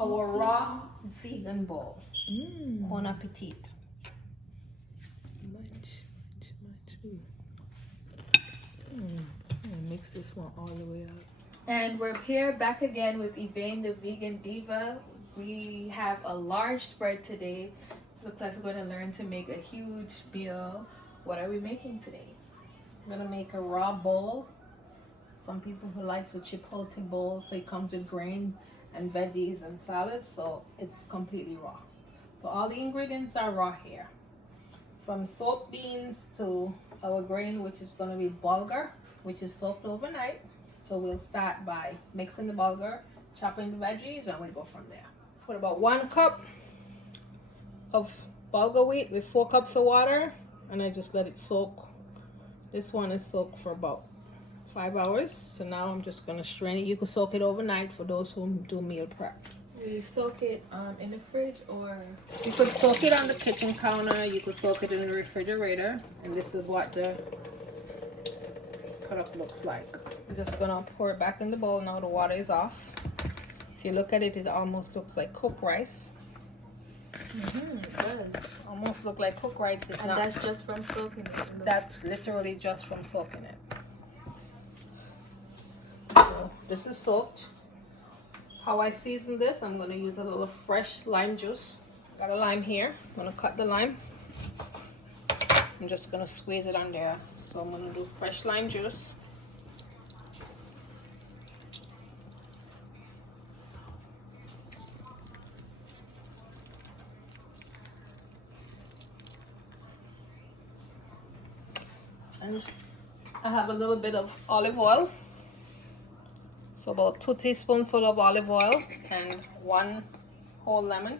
our raw vegan bowl. Bon appetit. Munch. Mix this one all the way up. And we're here back again with Ivane, the vegan diva. We have a large spread today. It looks like we're going to learn to make a huge meal. What are we making today? I'm gonna make a raw bowl. Some people who likes a chipotle bowl, so it comes with grain and veggies and salads, so it's completely raw. So all the ingredients are raw here. From soaked beans to our grain, which is gonna be bulgur, which is soaked overnight. So we'll start by mixing the bulgur, chopping the veggies, and we'll go from there. Put about 1 cup of bulgur wheat with 4 cups of water, and I just let it soak. This one is soaked for about 5 hours. So now I'm just gonna strain it. You could soak it overnight for those who do meal prep. We soak it in the fridge, or You could soak it on the kitchen counter. You could soak it in the refrigerator. And this is what the product looks like. I'm just gonna pour it back in the bowl now. The water is off. If you look at it, it almost looks like cooked rice. it does. Almost look like cooked rice. It's And not. that's just from soaking it. That's literally just from soaking it. So this is soaked. How I season this, I'm going to use a little fresh lime juice. Got a lime here. I'm going to cut the lime. I'm just going to squeeze it on there. So I'm going to do fresh lime juice. And I have a little bit of olive oil. So about 2 teaspoonfuls of olive oil and 1 whole lemon.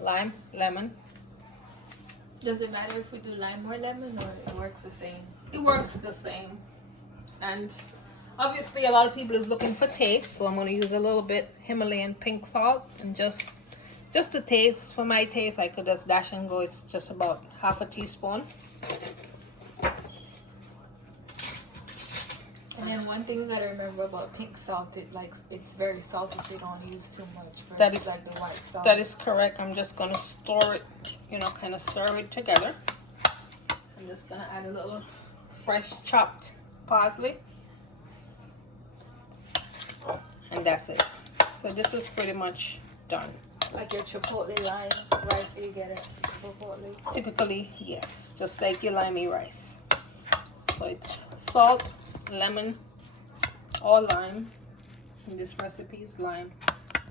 Lemon. Does it matter if we do lime or lemon, or it works the same? It works the same. And obviously a lot of people is looking for taste, so I'm going to use a little bit Himalayan pink salt, and just to taste. For my taste, I could just dash and go. It's just about half a teaspoon. And then one thing you gotta remember about pink salt, it's very salty, so you don't use too much. That is like the white salt. That is correct. I'm just gonna store it, kind of stir it together. I'm just gonna add a little fresh chopped parsley, and that's it. So this is pretty much done. Like your chipotle lime rice, you get it chipotle. Typically, yes, just like your limey rice. So it's salt, lemon, or lime. In this recipe is lime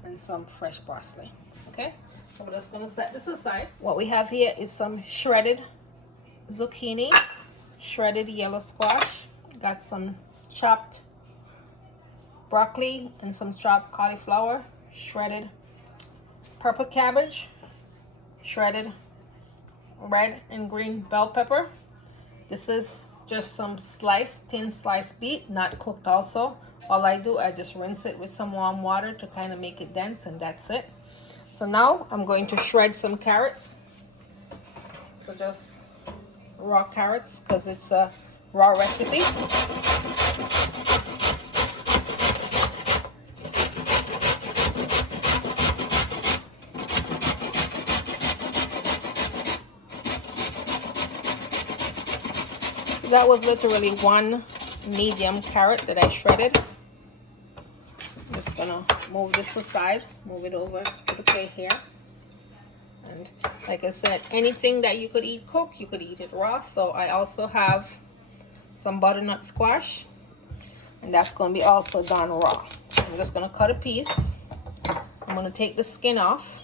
and some fresh parsley. Okay, so we're just gonna set this aside. What we have here is some shredded zucchini, shredded yellow squash, got some chopped broccoli and some chopped cauliflower, shredded purple cabbage, shredded red and green bell pepper. This is just some thin sliced beet, not cooked also. All I do, I just rinse it with some warm water to kind of make it dense, and that's it. So now I'm going to shred some carrots. So just raw carrots, because it's a raw recipe. That was literally 1 medium carrot that I shredded. I'm just gonna move this aside, move it over to the plate here. And like I said, anything that you could eat cooked, you could eat it raw. So I also have some butternut squash, and that's gonna be also done raw. I'm just gonna cut a piece. I'm gonna take the skin off.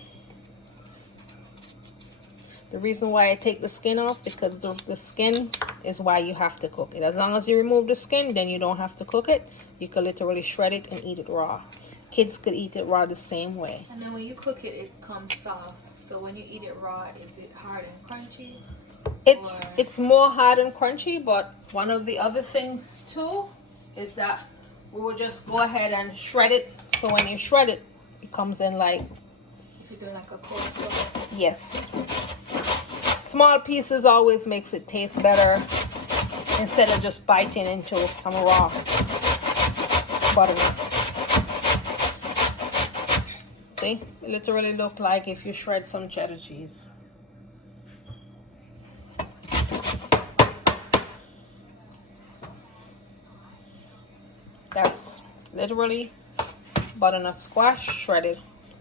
The reason why I take the skin off, because the skin is why you have to cook it. As long as you remove the skin, then you don't have to cook it. You can literally shred it and eat it raw. Kids could eat it raw the same way. And then when you cook it, it comes soft. So when you eat it raw, is it hard and crunchy? It's more hard and crunchy, but one of the other things too is that we will just go ahead and shred it. So when you shred it, it comes in like... If you do like a coleslaw. Yes. Small pieces always makes it taste better instead of just biting into some raw butter. See, it literally look like if you shred some cheddar cheese. That's literally butternut squash shredded.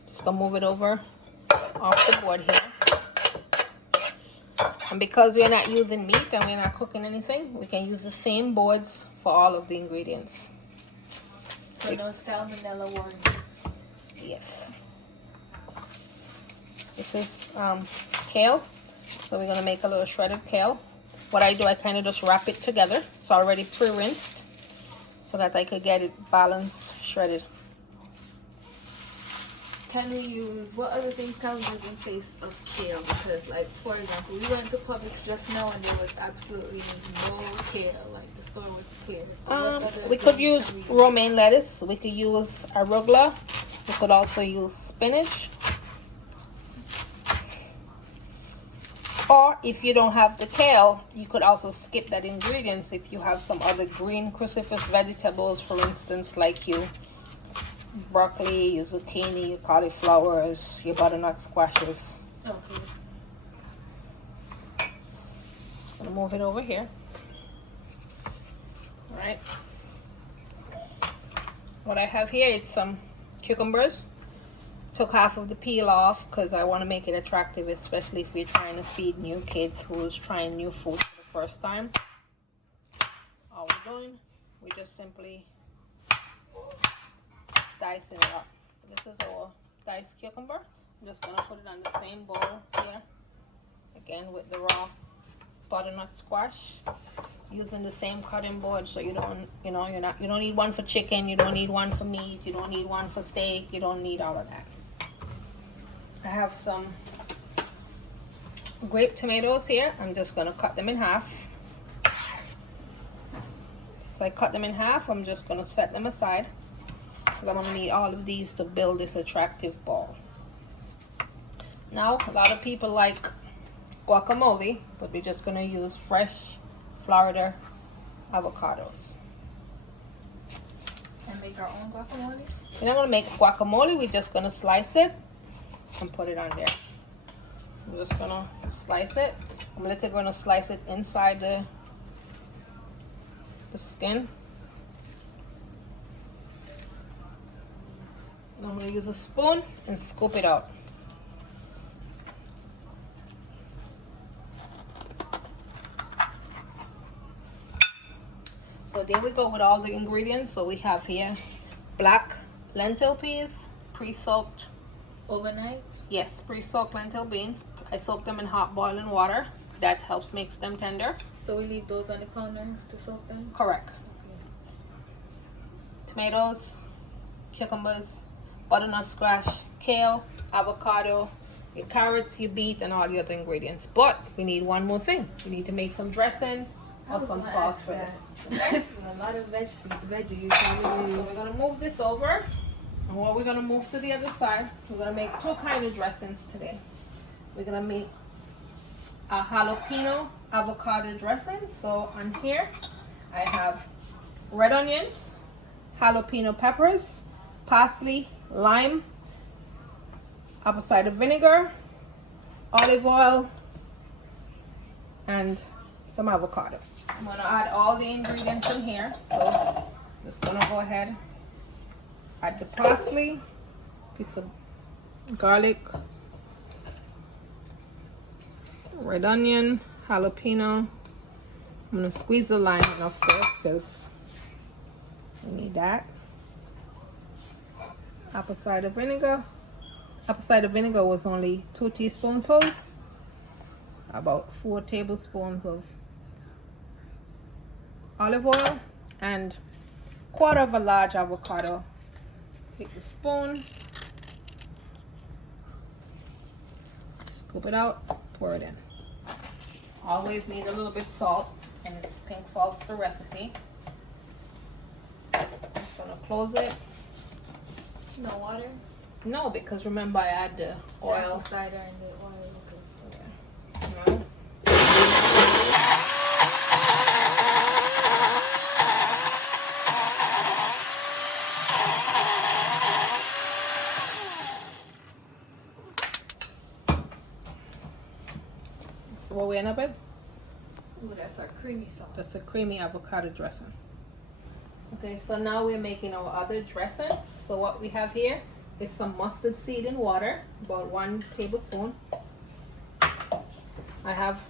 Just gonna move it over off the board here. And because we're not using meat and we're not cooking anything, we can use the same boards for all of the ingredients. So no salmonella warnings. Yes. This is kale. So we're gonna make a little shredded kale. What I do, I kind of just wrap it together. It's already pre-rinsed so that I could get it balanced, shredded. Can we use, what other things can we use in place of kale? Because, like, for example, we went to Publix just now and there was absolutely no kale. Like, the store was clear. So We could use romaine lettuce. We could use arugula. We could also use spinach. Or if you don't have the kale, you could also skip that ingredients if you have some other green cruciferous vegetables, for instance, like your broccoli, your zucchini, your cauliflowers, your butternut squashes. Okay. Just gonna move it over here. All right. What I have here is some cucumbers. Took half of the peel off because I want to make it attractive, especially if we're trying to feed new kids who's trying new food for the first time. All we're doing, we just simply dicing it up. This is our diced cucumber. I'm just gonna put it on the same bowl here. Again with the raw butternut squash. Using the same cutting board, so you don't, you don't need one for chicken, you don't need one for meat, you don't need one for steak, you don't need all of that. I have some grape tomatoes here. I'm just gonna cut them in half. So I cut them in half. I'm just gonna set them aside because I'm gonna need all of these to build this attractive ball. Now, a lot of people like guacamole, but we're just gonna use fresh Florida avocados. And make our own guacamole? We're not gonna make guacamole, we're just gonna slice it and put it on there. So I'm just gonna slice it. I'm literally gonna slice it inside the skin. And I'm gonna use a spoon and scoop it out. So there we go with all the ingredients. So we have here black lentil peas, pre-soaked. Overnight? Yes, pre-soaked lentil beans. I soak them in hot boiling water. That helps makes them tender. So we leave those on the counter to soak them? Correct. Okay. Tomatoes, cucumbers, butternut squash, kale, avocado, your carrots, your beet, and all the other ingredients. But we need one more thing. We need to make some dressing or some sauce for this. This is a lot of veggies. So we're gonna move this over. And what we're gonna move to the other side, we're gonna make two kind of dressings today. We're gonna make a jalapeno avocado dressing. So on here, I have red onions, jalapeno peppers, parsley, lime, apple cider vinegar, olive oil, and some avocado. I'm gonna add all the ingredients in here. So just gonna go ahead, add the parsley, piece of garlic, red onion, jalapeno. I'm gonna squeeze the lime in, of course, because we need that. Apple cider vinegar. Apple cider vinegar was only 2 teaspoonfuls. About 4 tablespoons of olive oil and 1/4 of a large avocado. Take the spoon, scoop it out, pour it in. Always need a little bit salt, and it's pink salt's the recipe. Just gonna close it. No water? No, because remember I add the oil. The apple cider and the oil. Okay. No. So what we end up with? Ooh, that's our creamy sauce. That's a creamy avocado dressing. Okay, so now we're making our other dressing. So what we have here is some mustard seed in water, about 1 tablespoon. I have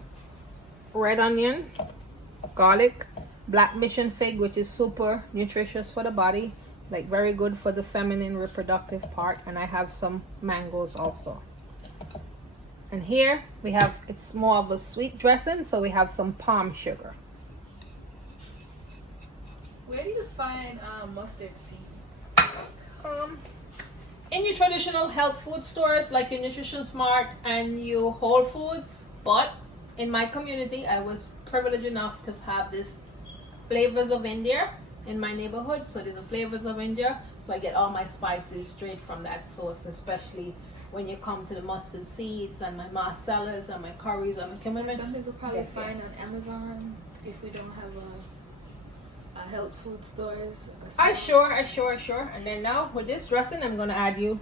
red onion, garlic, black mission fig, which is super nutritious for the body, like very good for the feminine reproductive part, and I have some mangoes also. And here we have, it's more of a sweet dressing, so we have some palm sugar. Where do you find mustard seeds? In your traditional health food stores like your Nutrition Smart and your Whole Foods, but in my community I was privileged enough to have this Flavors of India in my neighborhood. So there's the Flavors of India, so I get all my spices straight from that source, especially when you come to the mustard seeds and my masalas and my curries and my cumin. Something you'll probably find on Amazon if we don't have a health food stores. Sure. And then now with this dressing, I'm gonna add you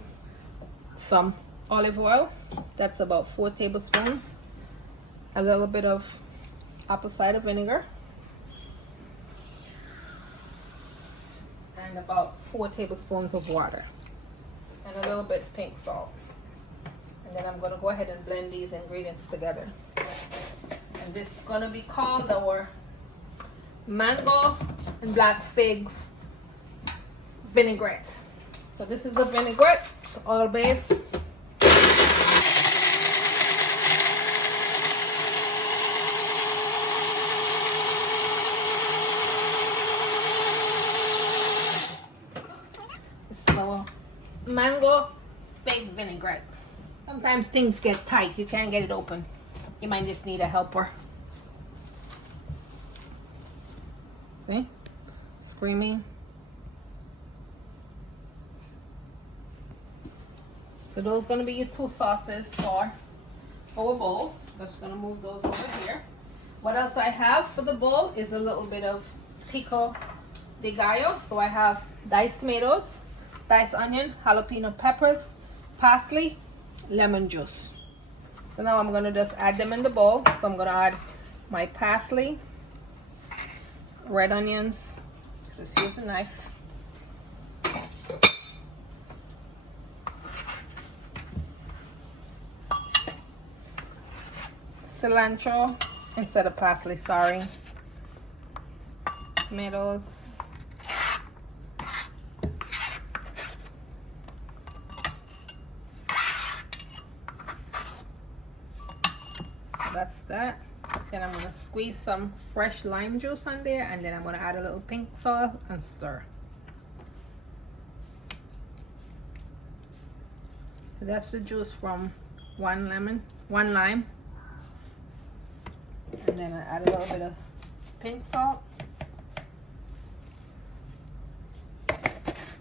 some olive oil. That's about 4 tablespoons. A little bit of apple cider vinegar. And about 4 tablespoons of water. And a little bit pink salt. And then I'm gonna go ahead and blend these ingredients together. And this is gonna be called our mango and black figs vinaigrette. So this is a vinaigrette, it's oil based. This is our mango fig vinaigrette. Sometimes things get tight, you can't get it open. You might just need a helper. See? Screaming. So those are gonna be your 2 sauces for our bowl. Just gonna move those over here. What else I have for the bowl is a little bit of pico de gallo. So I have diced tomatoes, diced onion, jalapeno peppers, parsley, lemon juice. So now I'm gonna just add them in the bowl. So I'm gonna add my parsley, red onions, just use a knife, cilantro instead of parsley, sorry, tomatoes, so that's that. Then I'm gonna squeeze some fresh lime juice on there, and then I'm gonna add a little pink salt and stir. So that's the juice from 1 lime. And then I add a little bit of pink salt.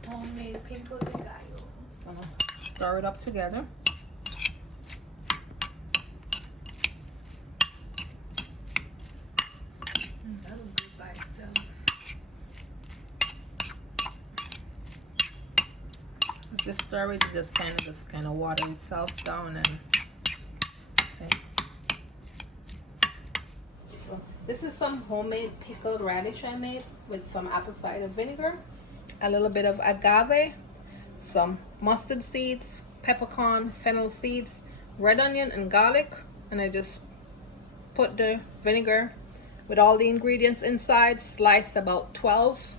Homemade pico de gallo. Just gonna stir it up together. That'll do by itself. Just stir it, just kind of water itself down, and see. So this is some homemade pickled radish I made with some apple cider vinegar, a little bit of agave, some mustard seeds, peppercorn, fennel seeds, red onion and garlic, and I just put the vinegar with all the ingredients inside, slice about 12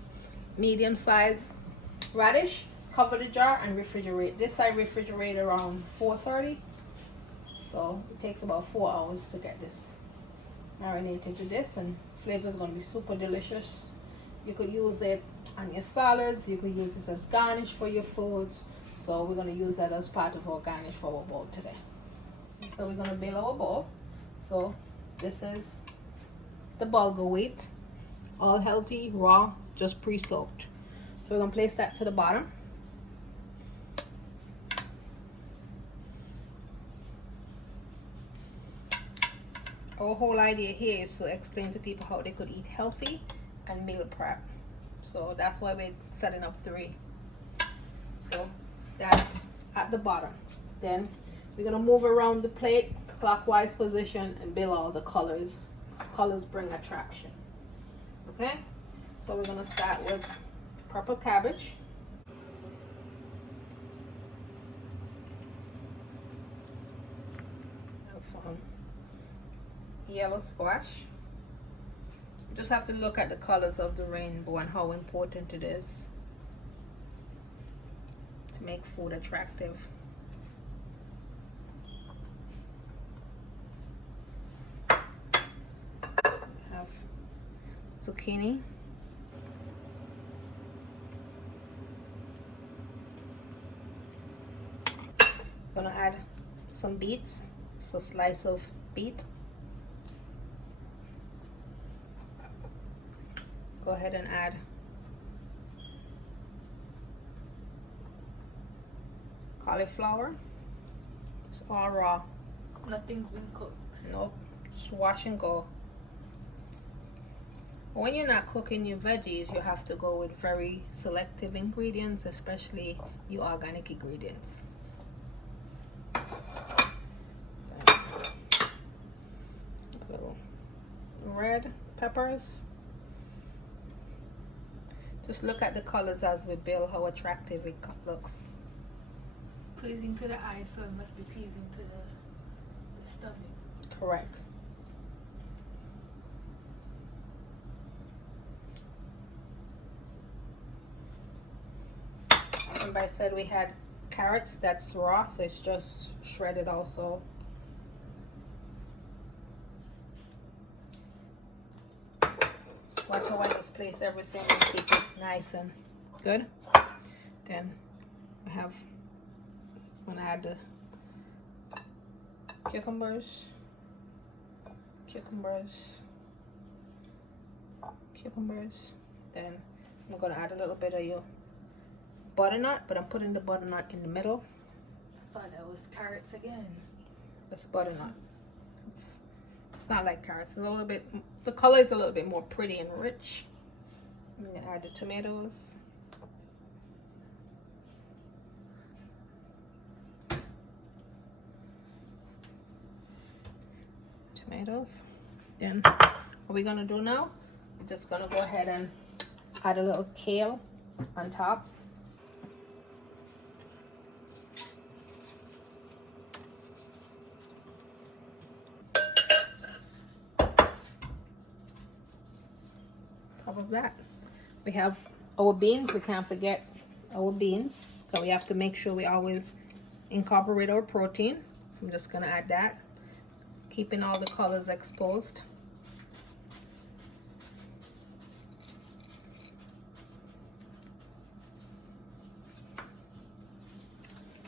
medium size radish, cover the jar and refrigerate. This I refrigerate around 4:30, so it takes about 4 hours to get this marinated to this, and flavor is going to be super delicious. You could use it on your salads, you could use this as garnish for your foods, so we're going to use that as part of our garnish for our bowl today. So we're going to build our bowl. So this is the bulgur wheat, all healthy, raw, just pre-soaked. So we're going to place that to the bottom. Our whole idea here is to explain to people how they could eat healthy and meal prep. So that's why we're setting up 3. So that's at the bottom. Then we're gonna move around the plate clockwise position and build all the colors. Colors bring attraction. Okay, so we're gonna start with purple cabbage. Yellow squash. You just have to look at the colors of the rainbow and how important it is to make food attractive. Have zucchini. Gonna add some beets, so slice of beet. Go ahead and add cauliflower. It's all raw. Nothing's been cooked. Nope, just wash and go. When you're not cooking your veggies, you have to go with very selective ingredients, especially your organic ingredients. Little red peppers. Just look at the colors as we build how attractive it looks. Pleasing to the eye, so it must be pleasing to the stomach. Correct. Remember I said we had carrots, that's raw, so it's just shredded also. Just watch how I just place everything and keep it nice and good. Then I have, I'm gonna add the cucumbers, then I'm gonna add a little bit of your butternut, but I'm putting the butternut in the middle. I thought that was carrots again. That's butternut. It's not like carrots. It's a little bit, the color is a little bit more pretty and rich. I'm gonna add the tomatoes. Then what we're gonna do now, we're just gonna go ahead and add a little kale on top. Top of that, we have our beans. We can't forget our beans, so we have to make sure we always incorporate our protein. So I'm just gonna add that, keeping all the colors exposed.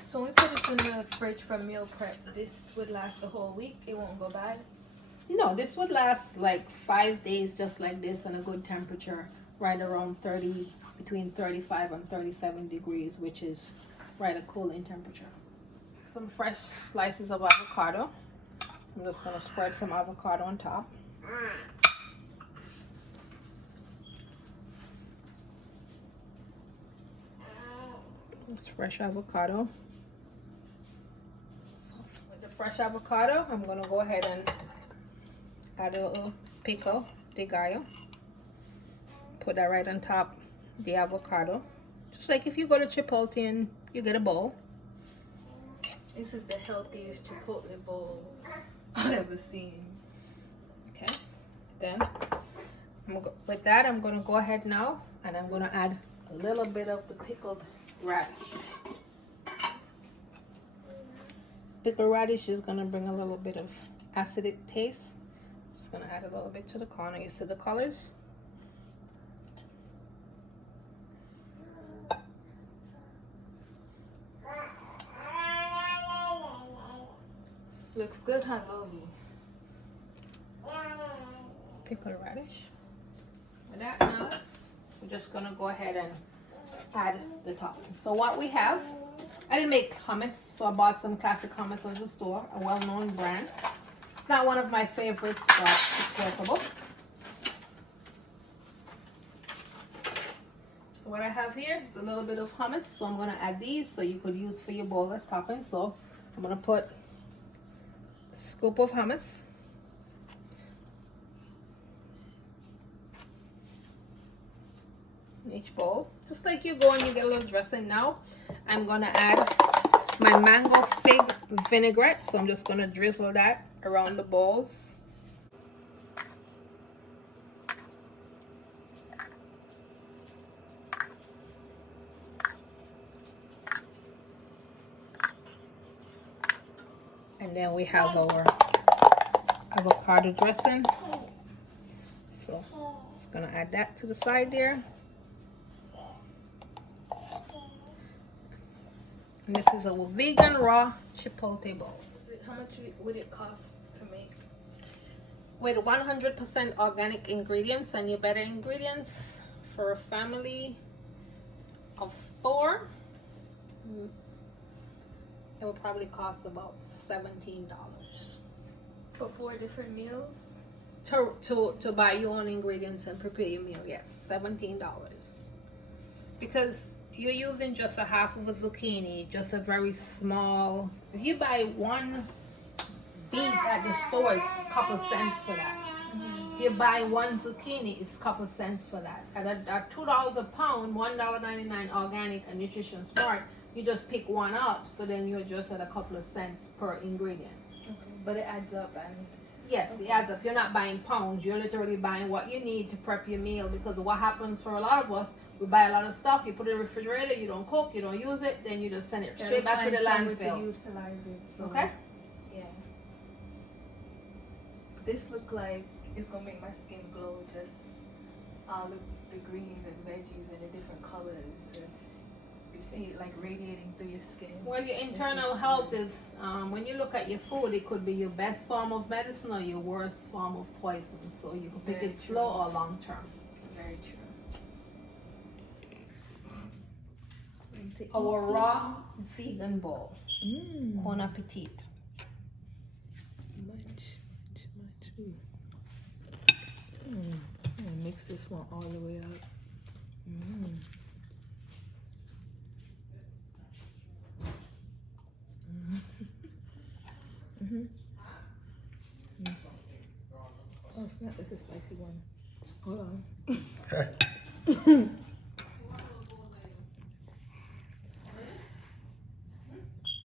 So when we put this in the fridge for meal prep, this would last the whole week? It won't go bad? No, this would last like 5 days just like this on a good temperature, right around 30, between 35 and 37 degrees, which is right a cooling temperature. Some fresh slices of avocado. So I'm just gonna spread some avocado on top. It's fresh avocado. So with the fresh avocado, I'm gonna go ahead and add a little pico de gallo. Put that right on top the avocado. Just like if you go to Chipotle and you get a bowl. This is the healthiest Chipotle bowl I've ever seen. Okay, then with that, I'm gonna go ahead now and I'm gonna add a little bit of the pickled radish. Pickled radish is gonna bring a little bit of acidic taste. Just gonna add a little bit to the corner. You see the colors? Looks good, huh, Zoe? Pickled radish. With that now, we're just gonna go ahead and add the topping. So what we have, I didn't make hummus, so I bought some classic hummus at the store, a well-known brand. It's not one of my favorites, but it's workable. So what I have here is a little bit of hummus, so I'm gonna add these, so you could use for your bowl as topping. So I'm gonna put a scoop of hummus. In each bowl. Just like you go and you get a little dressing now, I'm gonna add my mango fig vinaigrette. So I'm just gonna drizzle that around the bowls. And then we have our avocado dressing. So just gonna add that to the side there. And this is a vegan raw chipotle bowl. How much would it cost to make? With 100% organic ingredients and your better ingredients for a family of 4, it will probably cost about $17 For 4 different meals? to buy your own ingredients and prepare your meal. Yes, $17. Because you're using just a half of a zucchini, just a very small. If you buy 1 beet at the store, it's a couple cents for that. If you buy 1 zucchini, it's a couple cents for that. At $2 a pound, $1.99 organic and nutrition smart, you just pick 1 up, so then you're just at a couple of cents per ingredient. Okay. But it adds up and Yes, okay. It adds up. You're not buying pounds. You're literally buying what you need to prep your meal, because what happens for a lot of us, we buy a lot of stuff, you put it in the refrigerator, you don't cook, you don't use it, then you just send it straight back to the landfill. To utilize it. So, Okay? Yeah. This look like it's gonna make my skin glow. Just all of the greens and veggies and the different colors. Just you see it like radiating through your skin. Well, your internal health is, when you look at your food, it could be your best form of medicine or your worst form of poison. So you can pick Very it slow or long term. Very true. Our raw vegan bowl. Mm. Bon appetit. Much. Ooh. I'm gonna mix this one all the way up. Mm. Mm-hmm. Oh snap, that's a spicy one. Hold on.